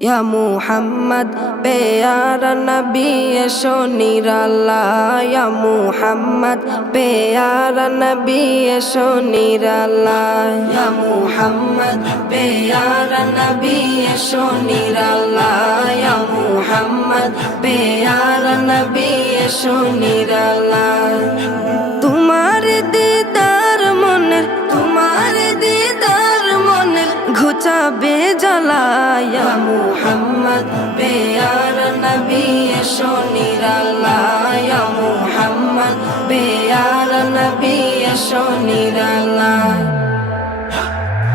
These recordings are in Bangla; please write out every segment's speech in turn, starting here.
या मुहम्मद प्यारा नबी एशो निराला या मुहम्मद प्यारा नबी एशो निराला या मुहम्मद प्यारा नबी एशो निराला या मुहम्मद प्यारा नबी एशो निराला तुम्हारे दीदार मনের ঘুচাবে জ্বালা ইয়া মুহাম্মদ প্যারা নবী এসো নিরালা ইয়া মুহাম্মদ প্যারা নবী এসো নিরালা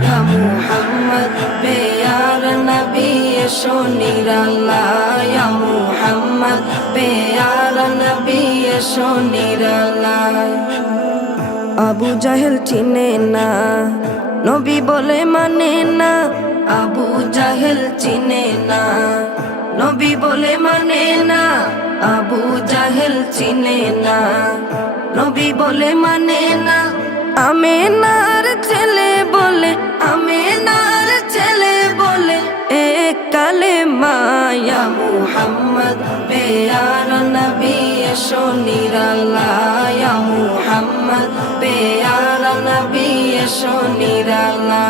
ইয়া মুহাম্মদ প্যারা নবী এসো নিরালা ইয়া মুহাম্মদ প্যারা নবী এসো নিরালা আবু জাহেল চিনে না নবী বলে মানে না আবু জাহেল চিনে না নবী বলে মানে না আবু জাহেল চিনে না নবী বলে মানে না আমেনার ছেলে বলে এক কালেমা ইয়া মুহাম্মদ প্যারা নবী এসো নিরালা ইয়া মুহাম্মদ প্যারা নবী এসো নিরালা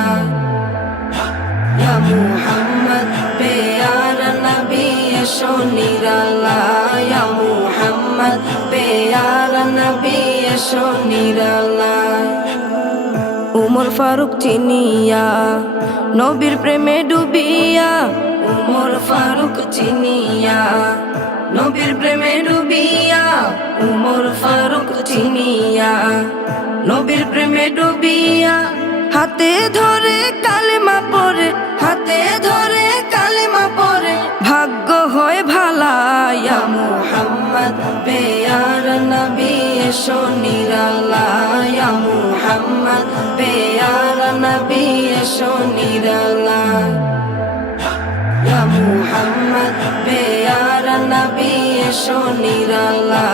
ইয়া মুহাম্মদ প্যারা নবী এসো নিরালা ইয়া মুহাম্মদ প্যারা নবী এসো নিরালা উমর ফারুক চিনিয়া নবীর প্রেমে ডুবিয়া উমর ফারুক চিনিয়া নবীর প্রেমে ডুবিয়া উমর ফারুক চিনিয়া নবীর প্রেমে ডুবিয়া হাতে ধরে কালেমা পড়ে ভাগ্য হয় ভালা ইয়া মুহাম্মদ প্যারা নবী এসো নিরালা ইয়া মুহাম্মদ প্যারা নবী এসো নিরালা ইয়া মুহাম্মদ প্যারা নবী এসো নিরালা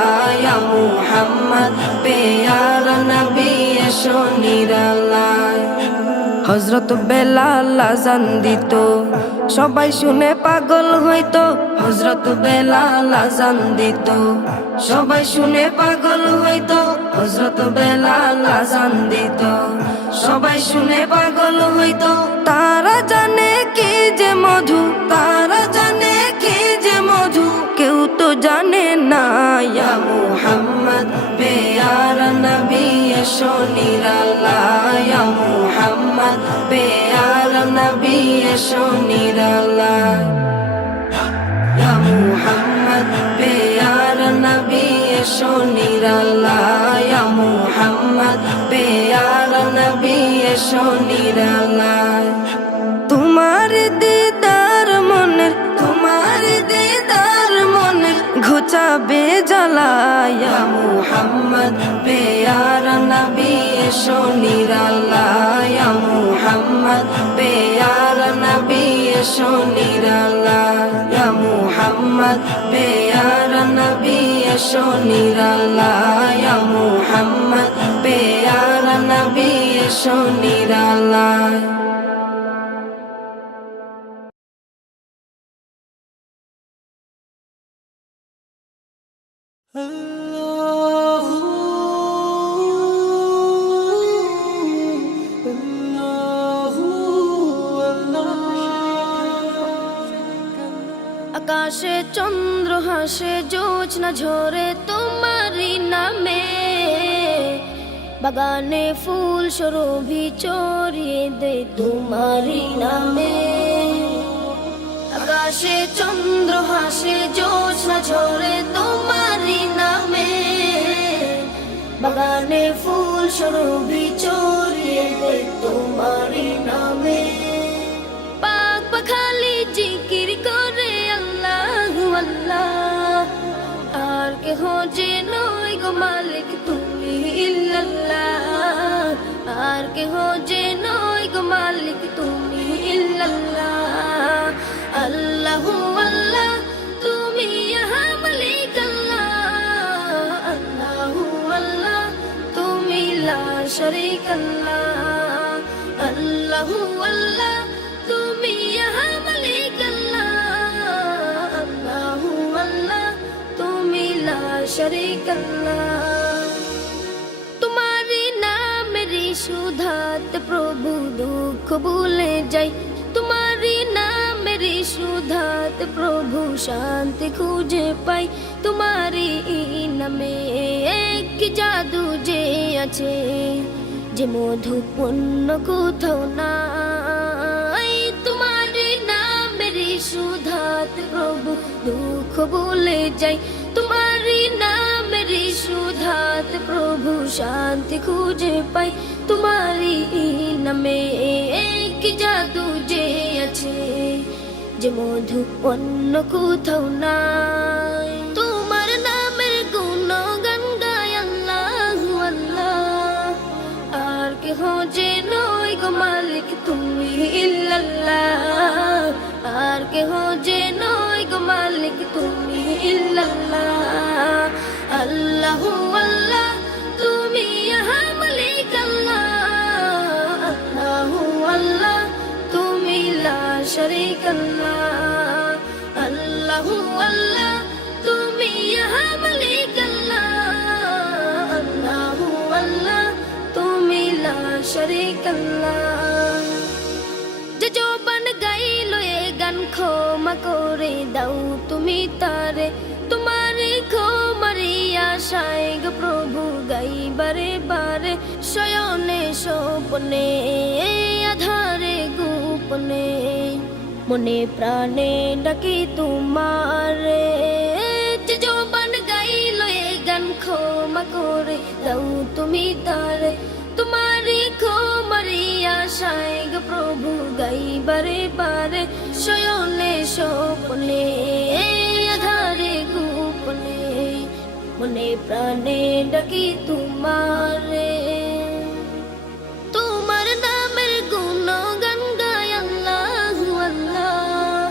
ইয়া মুহাম্মদ প্যারা নবী এসো নিরালা হযরত বেলাল আযান দিত সবাই শুনে পাগল হইতো হযরত বেলাল আযান দিত সবাই শুনে পাগল হইতো হযরত বেলাল আযান দিত সবাই শুনে পাগল হইতো তারা জানে কি যে মধু কেউ তো জানে না ইয়া মুহাম্মদ প্যারা নবী এসো নিরালা ইয়া মুহাম্মদ প্যারা নবী এসো নিরালা ইয়া মুহাম্মদ প্যারা নবী এসো নিরালা ইয়া মুহাম্মদ প্যারা নবী এসো নিরালা তোমার দিদার মনের ঘুচাবে জ্বালা ইয়া মুহাম্মদ প্যারা নবী এসো নিরালা ইয়া মুহাম্মদ প্যারা নবী এসো নিরালা ইয়া মুহাম্মদ প্যারা নবী এসো নিরালা ইয়া মুহাম্মদ প্যারা নবী এসো নিরালা আকাশে চন্দ্র হাসে জোছনা ঝরে তোমারি নামে বাগানে ফুল সরোভি চড়িয়ে দে তোমারি নামে আকাশে চন্দ্র হাসে জোছনা ঝরে তোমারি নামে বাগানে ফুল সরোভি চড়িয়ে দে তোমারি নামে পাক পাখালি জিকির করে আল্লাহু আল্লাহ আর কেহ যে নয় গো মালিক তুমি ইল্লাল্লাহ আর কেহ যে নয় গো মালিক তুমি ইল্লাল্লাহ আল্লাহু আল্লাহ তুমি ইহা মালিক আল্লাহ আল্লাহু আল্লাহ তুমি লা শরীক আল্লাহ আল্লাহু আল্লাহ তুমি ইহা মালিক আল্লাহ শরীকাল্লাহ। তোমারি নামেরই সুধাতে প্রভু দুঃখ ভুলে যাই, তোমারি নামেরই সুধাতে প্রভু শান্তি খুঁজে পাই। তোমারি নামে এক জাদু যে আছে, যে মধুপূর্ণ কোথাও নাই। তোমারি নামেরই সুধাতে প্রভু দুঃখ ভুলে যাই, তোমারি নামেরই সুধাতে প্রভু শান্তি খুঁজে পাই। তোমারি নামে এক জাদু যে আছে, যে মধু অন্য কোথাও নাই। তোমার নামের গুণগান গায় আল্লাহু আল্লাহ, আর কেহ যে নয় গো মালিক তুমি ইল্লাল্লাহ, আর কেহ যে নয় গো মালিক তুমি ইল্লাল্লাহ। আল্লাহু আল্লাহ তুমি ইহা মালিক আল্লাহ, আল্লাহু আল্লাহ তুমি লা শরীকাল্লাহ। আল্লাহু আল্লাহ তুমি ইহা মালিক আল্লাহ, আল্লাহু আল্লাহ তুমি লা শরীকাল্লাহ। যে জবান গাইলো এ গান ক্ষমা করে দাও তুমি তারে, তোমারে ক্ষমারি আশায় গো প্রভু গাই বারে বারে। শয়নে স্বপ্নে আধারে গোপনে, মনে প্রাণে ডাকি তোমারে। যে জবান গাইলো এ গান ক্ষমা করে দাও তুমি তারে, তোমারি ক্ষমারি আশায় গো প্রভু গাই বারে বারে। শয়নে স্বপ্নে আধারে গোপনে, মনে প্রাণে ডাকি তোমারে। তোমার নামের গুণগান গায় আল্লাহু আল্লাহ,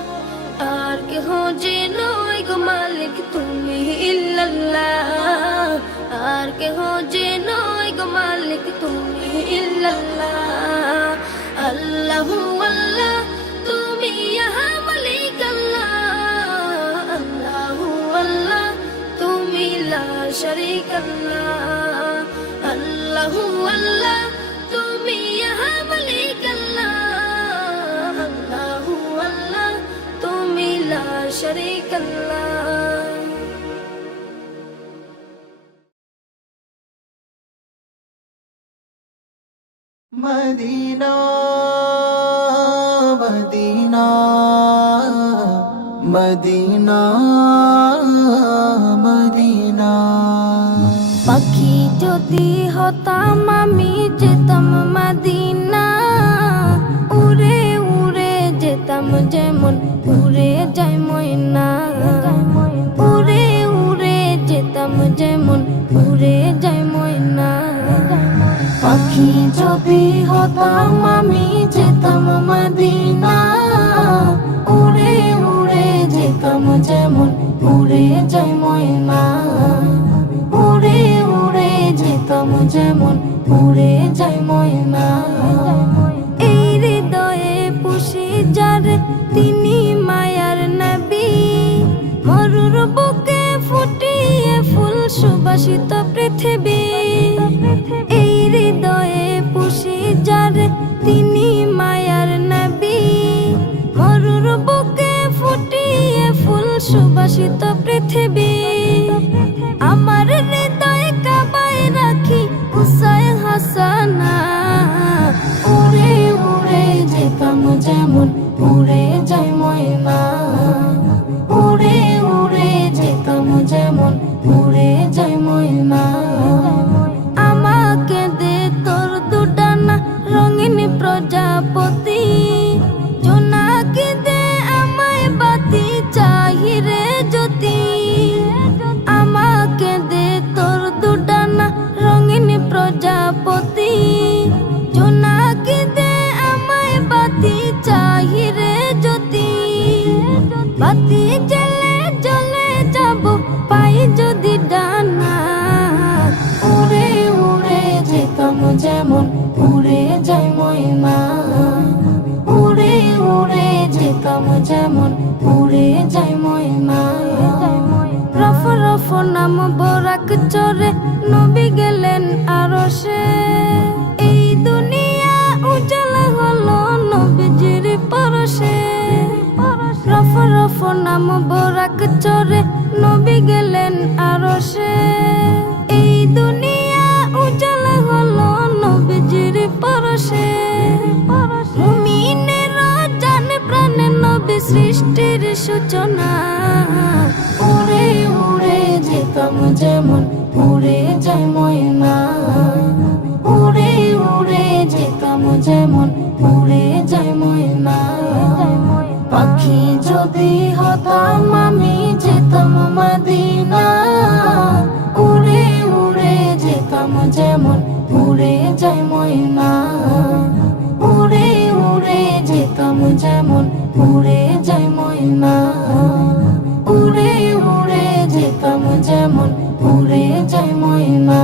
আর কেহ যে নয় গো মালিক তুমি ইল্লাল্লাহ, আর কেহ যে নয় গো মালিক তুমি ইল্লাল্লাহ। আল্লাহু আল্লাহ তুমি ইহা মালিক আল্লাহ, আল্লাহু আল্লাহ তুমি লা শরীকাল্লাহ। আল্লাহু আল্লাহ তুমি ইহা মালিক আল্লাহ, আল্লাহু আল্লাহ তুমি লা শরীকাল্লাহ। Medina Medina Medina Medina. পাখি যদি হতাম আমি যেতাম মদিনা, উড়ে উড়ে যেতাম যেমন উড়ে যায় ময়না, উড়ে উড়ে যেতাম যেমন উড়ে যায় ময়না। পাখি যদি হতাম আমি যেতাম মদিনা, উড়ে উড়ে যেতাম যেমন উড়ে যায় ময়না, উড়ে উড়ে যেতাম যেমন উড়ে যায় ময়না। এই হৃদয়ে পুষি যারে তিনি মায়ার নবী, মরুর বুকে ফুটিয়ে ফুল সুবাসিত পৃথিবী। এই হৃদয়ে পুষি যারে তিনি মায়ার নবী, মরুর বুকে ফুটিয়ে ফুল সুবাসিত পৃথিবী। আমার হৃদয়ে কাবায় রাখি হুসাইন হাসানা, উড়ে উড়ে যেতাম যেমন উড়ে যায় ময়না, উড়ে উড়ে যেতাম যেমন উড়ে যায় ময়না। আমাকে দে তোর দুডানা রঙিন প্রজাপতি, জোনাকি দে আমায় বাতি চাহিরে জ্যোতি। আমাকে দে তোর দুডানা রঙিন প্রজাপতি, জোনাকি দে আমায় বাতি চাহিরে জ্যোতি। বাতি জ্বলে জ্বলে যাব পাই যদি ডানা, উড়ে উড়ে যেতাম যেমন উড়ে যায় ময়না, উড়ে উড়ে যেতাম যেমন উড়ে যায় ময়না। রফ রফ নাম বরা বোরাক চরে নবী গেলেন আরশে। এই দুনিয়া উজালা হলো নবীজির পরশে। রফ রফ নাম বোরাক চরে নবী গেলেন আরশে। এই দুনিয়া উজালা হলো নবীজির পরশে। মুমিনের জানে প্রাণে নবী সৃষ্টির সূচনা। উড়ে উড়ে যেতাম যেমন উড়ে যায় ময়না। উড়ে উড়ে যেতাম যেমন উড়ে যায় ময়না। পাখি যদি হতাম আমি যেতাম মদিনা। উড়ে উড়ে যেতাম যেমন উড়ে যায় ময়না। উড়ে উড়ে যেতাম যেমন উড়ে যায় ময়না। উড়ে উড়ে যেতাম যেমন উড়ে যায় ময়না।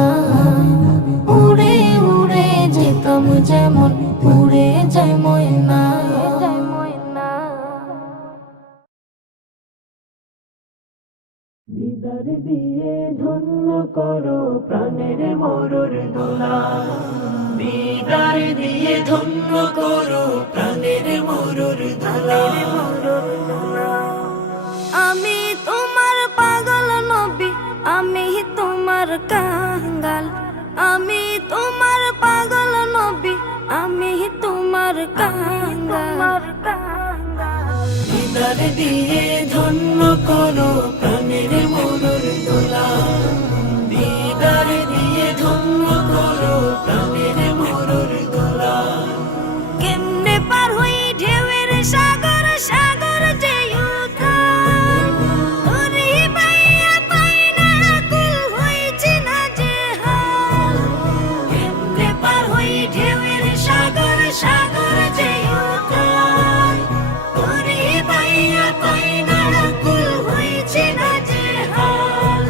উড়ে উড়ে যেতাম যেমন উড়ে যায় ময়না। দিদার দিয়ে ধন্য করো প্রাণের মরুর দোলা। দিদার দিয়ে ধন্য করো প্রাণের মরুর দোলা। আমি তোমার পাগল নবী, আমি তোমার কাঙ্গাল। আমি তোমার পাগল নবী, আমি তোমার কাঙ্গাল। দিদার দিয়ে ধন্য করো প্রাণের মরুর দোলা। দিদার দিয়ে ধন্য করো প্রাণের মরুর দোলা। কেমনে পার হই ঢেউয়ের সাগর, সাগর যে উথাল। তোরে পাইয়া পাই না আকুল হইছি না যে হাল। কেমনে পার হই ঢেউয়ের সাগর, সাগর যে উথাল। তোরে পাইয়া পাই না আকুল হইছি না যে হাল।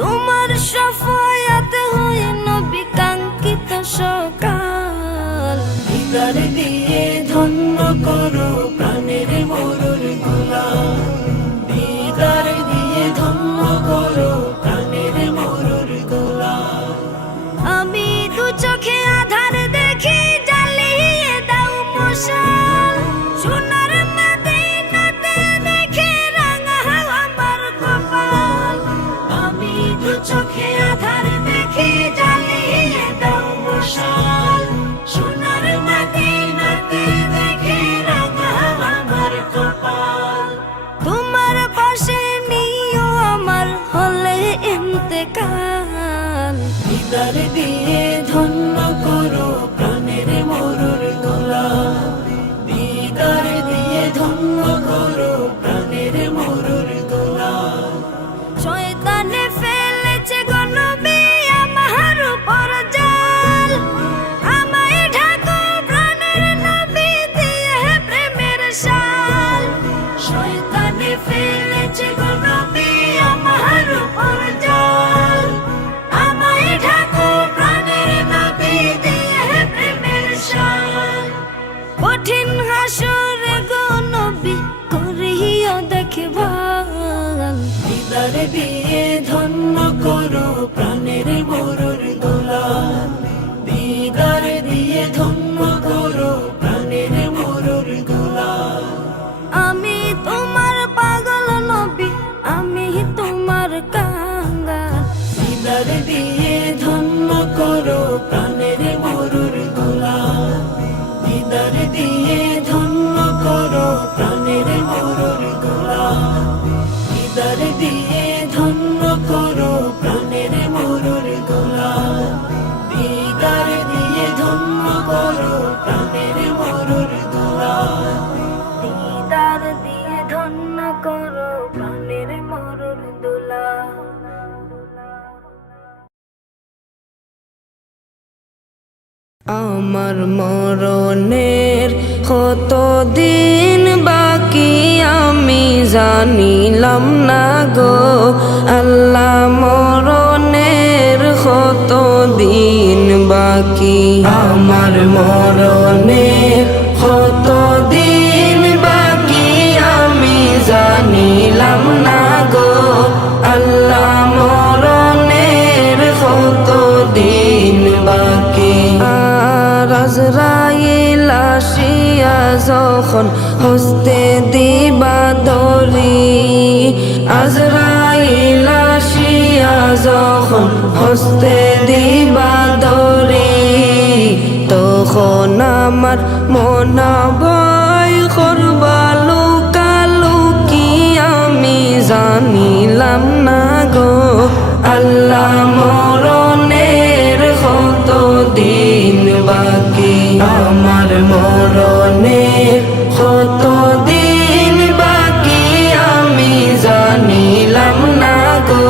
তোমার শফায়াত হয়ে নবী কাঙ্ক্ষিত সকাল। দিদার দিয়ে ধন্য করো প্রাণের মরুর দোলা। দিদার দিয়ে ধন্য করো প্রাণের মরুর দোলা। আমি দু চোখে আধার দেখি জ্বালিয়ে দাও মশাল। সোনার মদিনাতে দেখে রাঙা আমার কপাল। আমি দু চোখে আধার দেখি জ্বালিয়ে দাও মশাল। সোনার মদিনাতে দেখে রাঙা আমার কপাল। তোমার পাশে নিও আমার হলে ইন্তেকাল। দিদার দিয়ে ধন্য করো প্রাণের মরুর দোলা। দিদার দিয়ে ধন্য করো প্রাণের মরুর দোলা। শয়তানে ফেলেছে গো নবী আমার উপর জাল। আমায় ঢাকো প্রাণের নবী দিয়ে প্রেমের শাল। শয়তানে ফেলেছে গো নবী আমার উপর জাল। আমায় ঢাকো প্রাণের নবী দিয়ে প্রেমের শাল। কঠিন হাসরে গো নবী করিও দেখভাল। দিদার দিয়ে ধন্য করো প্রাণের মরুর দোলা। দিদার দিয়ে ধন্য করো প্রাণের মরুর দোলা। আমি তোমার পাগল নবী, আমি তোমার কাঙ্গাল। দিদার দিয়ে ধন্য করো প্রাণের মরুর দোলা। দিদার দিয়ে ধন্য করো প্রাণের মরুর দোলা। দিদার দিয়ে ধন্য করো প্রাণের মরুর দোলা। দিদার দিয়ে ধন্য করো প্রাণের মরুর দোলা। দিদার দিয়ে ধন্য করো প্রাণের মরুর দোলা। আমার মরণের কত দিন বাকি আমি জানিলাম না গো আল্লাহ। মরণের কত দিন বাকি, আমার মরণের কত দিন বাকি আমি জানিলাম না গো আল্লাহ। মরণের হস্তে দিবা দরি আজরাইল আসিয়া যখন হস্তে দিবা দরি তখন আমার মনা ভয় করবা লুকালুকি আমি জানিলাম না গো আল্লাহ মরণের কত দিন বাকি আমার মরণের কত দিন বাকি আমি জানিলাম না গো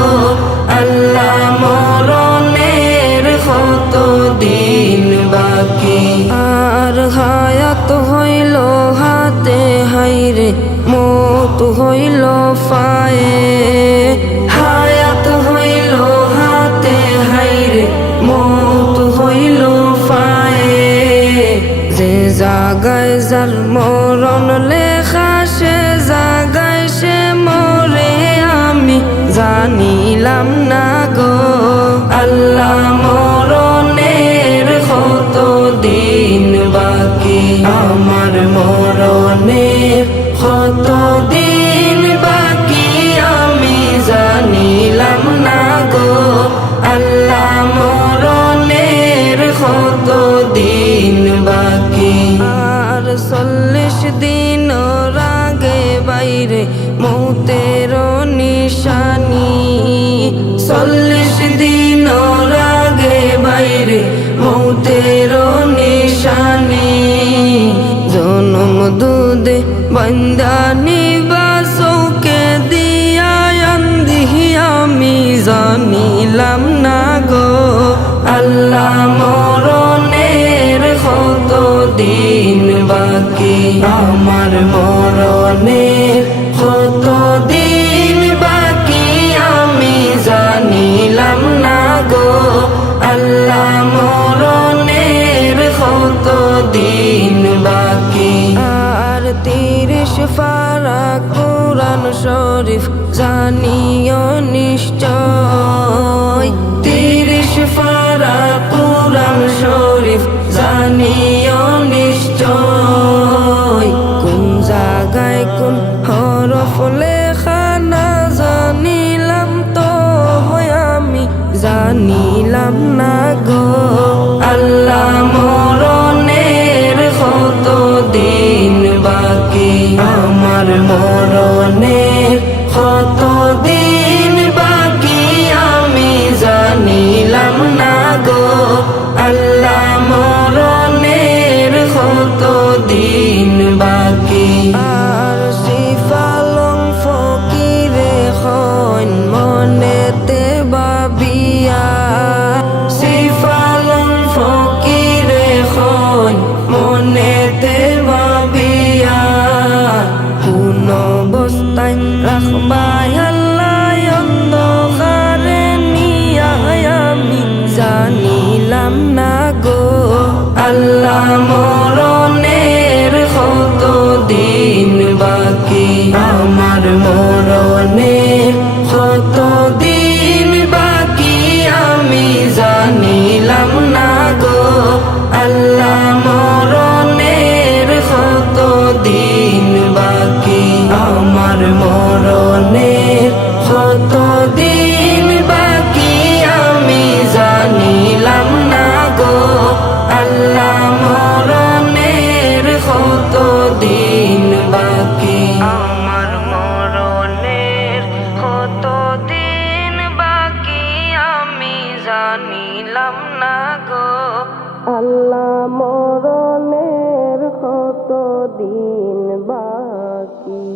আল্লাহ মরণের কত দিন বাকি আর হায়াত হইল হাতে হাইরে মত হইল পায়ে হায়াত হইল হাতে হাইরে মত হইল পায়ে যে জাগায় যার মরণ লেখা সে জাগায় সে মরে আমি জানিলাম না গো আল্লাহ মরণের কত দিন বাকি আমার মরণের কত দিন বাকি আমি জানিলাম না গো আল্লাহ মরণের কত দিন বাকি আর 40 দিন আগে বাইরে মৌতের নিশানি 40 দিন আগে বাইরে মৌতের নিশানি জনম দুধে বন্দানি বাসকে দিয়া আন্দিহি আমি জানিলাম না গো আল্লাহ মরণের কত দিন বাকি আমার মরণের কত দিন বাকি আমি জানিলাম না গো আল্লাহ মরণের কত দিন বাকি আর 30 পারা কোরআন শরীফ জানিও নিশ্চয় 30 পারা কোরআন শরীফ জানিও নিশ্চয় কোন জায়গায় কোন হরফ লেখা না জানিলাম তো আমি জানিলাম না গো আল্লাহ মরণের কত দিন বাকি আমার মরণের কত দিন বাকি আমি জানিলাম না গো আল্লাহ মরণের কত দিন বাকি আর সিফালং ফকিরে হন মনেতে বাবিয়া সিফালং ফকিরে হন মনেতে বাবিয়া কোন অবস্থায় রাখবাই আল্লাহ অন্ধকারে নিয়া আমি জানিলাম না গো আল্লাহ মরণের কত দিন বাকি আমার মরণের কত দিন বাকি আমি জানিলাম না গো আল্লাহ মরণের কত দিন বাকি আমার মরণের কত দিন বাকি আমি জানিলাম না গো আল্লাহ মরণের কত দিন বাকি আমার মরণের কত দিন বাকি আমি জানিলাম না গো আল্লাহ মরণের কত দিন বাকি